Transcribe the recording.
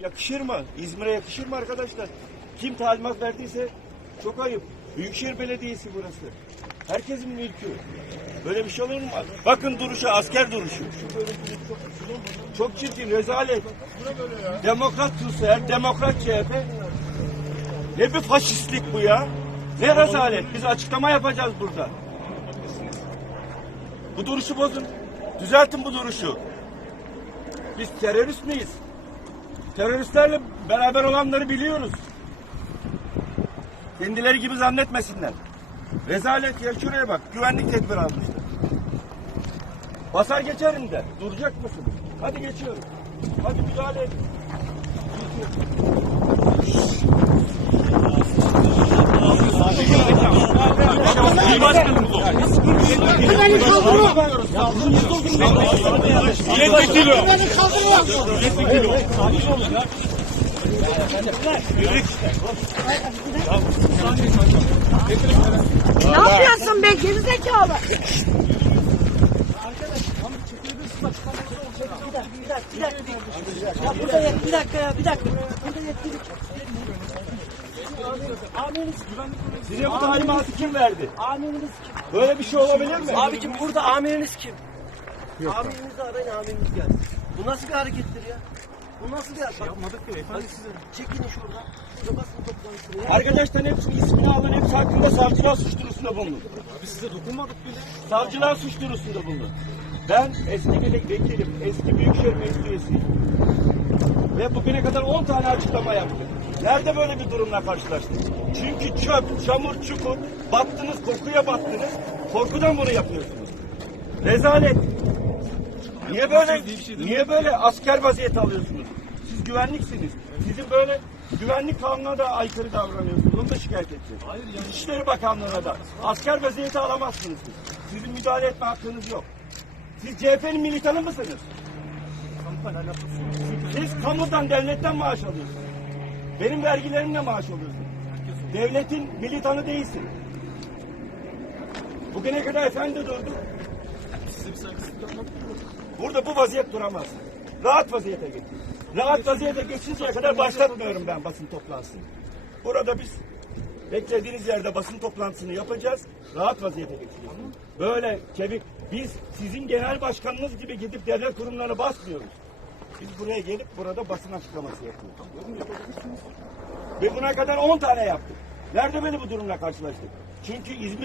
Yakışır mı? İzmir'e yakışır mı arkadaşlar? Kim talimat verdiyse çok ayıp. Büyükşehir Belediyesi burası. Herkesin mülkü. Böyle bir şey olur mu? Bakın duruşu, asker duruşu. Çok, çirkin, rezalet. Demokrat Rusya, demokrat CHP. Ne bir faşistlik bu ya? Ne rezalet? Biz açıklama yapacağız burada. Bu duruşu bozun. Düzeltin bu duruşu. Biz terörist miyiz? Teröristlerle beraber olanları biliyoruz. Kendileri gibi zannetmesinler. Rezalet ya şuraya bak. Güvenlik tedbiri almışlar. Basar geçerim de. Duracak mısın? Hadi geçiyorum. Hadi müdahale et. Ne yapıyorsun be gerizekalı? Bir dakika, bir dakika. Ya bir dakika ya, bir dakika. Burada yetkilik. Amiriniz, Size bu talimatı kim verdi? amiriniz kim? Böyle bir şey olabilir mi? Abicim burada amiriniz kim? Amirinizi arayın, amiriniz gelsin. Bu nasıl bir harekettir ya? Bu nasıl bir hareket? Yapmadık ki efendim size. Çekilin şuradan. Şurada basın toplantısını ya. Arkadaşların hepsinin ismini alın. Hepsi hakkında savcılığa suç duyurusunda bulunun. Abi size dokunmadık bile. Savcılığa suç duyurusunda bulunun. Ben eski milletvekiliyim. Eski Büyükşehir Meclis üyesiyim. Ve bugüne kadar 10 tane açıklama yaptım. Nerede böyle bir durumla karşılaştık? Çünkü çöp, çamur, çukur, battınız, kokuya battınız. Korkudan bunu yapıyorsunuz. Rezalet. Niye böyle, niye böyle asker vaziyeti alıyorsunuz? Siz güvenliksiniz. Sizin böyle güvenlik kanununa da aykırı davranıyorsunuz. Onu da şikayet edeceğiz. Hayır ya. İçişleri Bakanlığı'na da. Asker vaziyeti alamazsınız siz. Sizin müdahale etme hakkınız yok. Siz CHP'nin militanı mısınız? Siz kamudan, devletten maaş alıyorsunuz. Benim vergilerimle maaş alıyorsun. Devletin militanı değilsin. Bugüne kadar efendi durduk. Burada bu vaziyet duramaz. Rahat vaziyete geç. Rahat vaziyete geçinceye kadar başlatmıyorum ben basın toplantısını. Burada biz beklediğiniz yerde basın toplantısını yapacağız. Rahat vaziyete geçeceğiz. Böyle çevik. Biz sizin genel başkanınız gibi gidip devlet kurumlarına basmıyoruz. Biz buraya gelip burada basın açıklaması yapıyoruz. Ve buna kadar 10 tane yaptık. Nerede böyle bu durumla karşılaştık? Çünkü İzmir